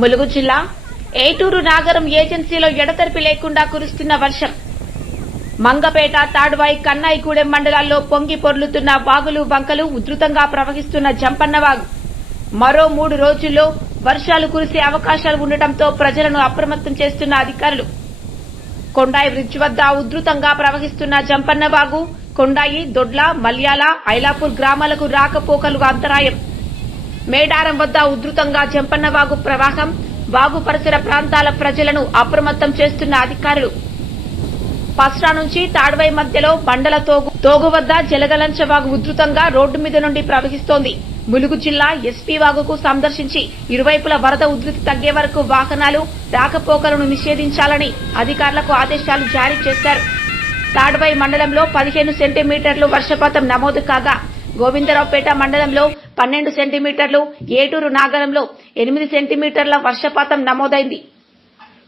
ములుగు జిల్లా. ఏటూరు నాగరం ఏజెన్సీలో ఎడతెరిపి లేకుండా కురుస్తున్న వర్షం. మంగపేట తాడువాయి కన్నాయిగూడెం మండలాల్లో పొంగి పొర్లుతున్న వాగులు వంకలు ఉధృతంగా ప్రవహిస్తున్న జంపన్నవాగు. మరో మూడు రోజుల్లో వర్షాలు కురిసే అవకాశాలు ఉండటంతో ప్రజలను అప్రమత్తం చేస్తున్న అధికారులు. కొండాయి బ్రిడ్జ్ వద్ద ఉధృతంగా ప్రవహిస్తున్న జంపన్నవాగు కొండాయి దొడ్ల మల్యాల ఐలాపూర్ గ్రామాలకు రాకపోకలు అంతరాయం. మేడారం వద్ద ఉధృతంగా జంపన్నవాగు ప్రవాహం వాగు పరిసర ప్రాంతాల ప్రజలను అప్రమత్తం చేస్తున్న అధికారులు. పస్రా నుంచి తాడ్వై మధ్యలో బండల తోగు తోగు వద్ద జలగలంచ వాగు ఉధృతంగా రోడ్డు మీద నుండి ప్రవహిస్తోంది. ములుగు జిల్లా ఎస్పీ వాగుకు సందర్శించి ఇరువైపుల వరద ఉధృతి తగ్గే వరకు వాహనాలు రాకపోకలను నిషేధించాలని అధికారులకు ఆదేశాలు జారీ చేశారు. తాడ్వై మండలంలో పదిహేను సెంటీమీటర్లు వర్షపాతం నమోదు కాగా గోవిందరావుపేట మండలంలో పన్నెండు సెంటీమీటర్లు ఏటూరు నాగరంలో ఎనిమిది సెంటీమీటర్ల వర్షపాతం నమోదైంది.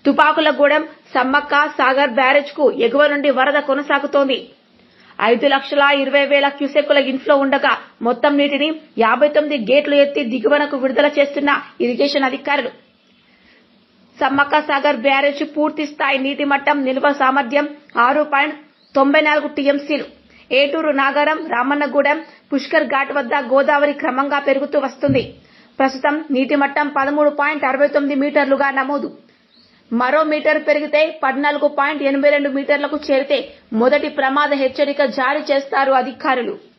తుపాకులగూడెం సమ్మక్క సాగర్ బ్యారేజ్కు ఎగువ నుండి వరద కొనసాగుతోంది. ఐదు లక్షల ఇరవై వేల క్యూసెక్కుల ఇన్ఫ్లో ఉండగా మొత్తం నీటిని యాభై తొమ్మిది గేట్లు ఎత్తి దిగువనకు విడుదల చేస్తున్న ఇరిగేషన్ అధికారులు. సమ్మక్క సాగర్ బ్యారేజ్ పూర్తి స్థాయి నీటి మట్టం నిల్వ సామర్థ్యం ఆరు పాయింట్ తొంభై నాలుగు టీఎంసీలు. ఏటూరు నాగారం రామన్నగూడెం పుష్కర్ ఘాట్ వద్ద గోదావరి క్రమంగా పెరుగుతూ వస్తుంది. ప్రస్తుతం నీటి మట్టం పదమూడు పాయింట్ అరవై తొమ్మిది మీటర్లుగా నమోదు. మరో మీటర్ పెరిగితే పద్నాలుగు పాయింట్ ఎనభై రెండు మీటర్లకు చేరితే మొదటి ప్రమాద హెచ్చరిక జారీ చేస్తారు అధికారులు.